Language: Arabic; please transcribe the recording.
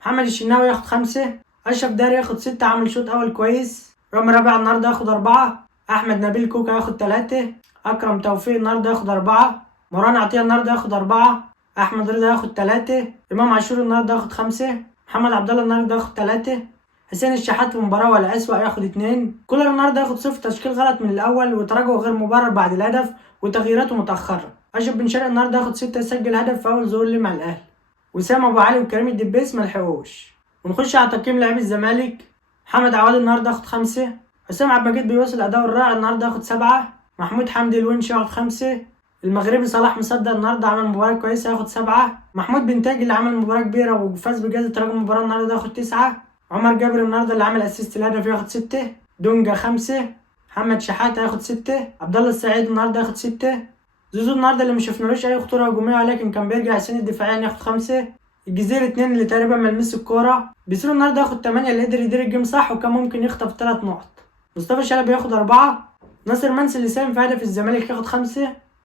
محمد الشناوي ياخد 5. اشرف داري ياخد 6، عامل شوط اول كويس. رامي ربيعة النهارده ياخد 4. احمد نبيل كوكا ياخد 3. اكرم توفيق النهارده ياخد 4. مروان عطية النهارده ياخد 4. احمد رضا ياخد 3. امام عاشور النهارده ياخد 5. محمد عبد الله النهارده ياخد 3. حسين الشحات في مباراة ولا أسوأ ياخد 2. كولر النهارده ياخد 0، تشكيل غلط من الأول وتراجعه غير مبرر بعد الهدف وتغييراته متأخرة. أشرف بن شرقي النهارده ياخد 6، يسجل هدف في أول ظهور ليه مع الأهلي. وسام أبو علي وكريم الدبيس ملحقوش. ونخش على تقييم لاعبي الزمالك. محمد عواد النهارده ياخد 5. حسام عبد المجيد بيواصل أداؤه الرائع النهارده ياخد 7. محمود حمدي الونش ياخد 5. المغربي صلاح مصدق النهارده عمل مباراة كويسة ياخد 7. محمود بنتاج اللي عمل مباراة كبيرة وفاز بجائزة رجل المباراة النهارده ياخد 9. عمر جابر النهارده اللي عمل اسيست الهدف ياخد 6. دونجا 5. محمد شحاتة ياخد 6. عبد الله السعيد النهارده ياخد 6. زوزو النهارده اللي مشفنالوش اي خطوره هجوميه ولكن كان بيرجع يسند دفاعيا ياخد 5. الجزيرة 2 اللي تقريبا ملمس الكوره. بيسيرو النهارده ياخد 8 اللي قدر يدير الجيم صح وكان ممكن يخطف 3 نقط. مصطفى شلبي ياخد 4. ناصر منسي اللي ساهم في هدف الزمالك ياخد 5.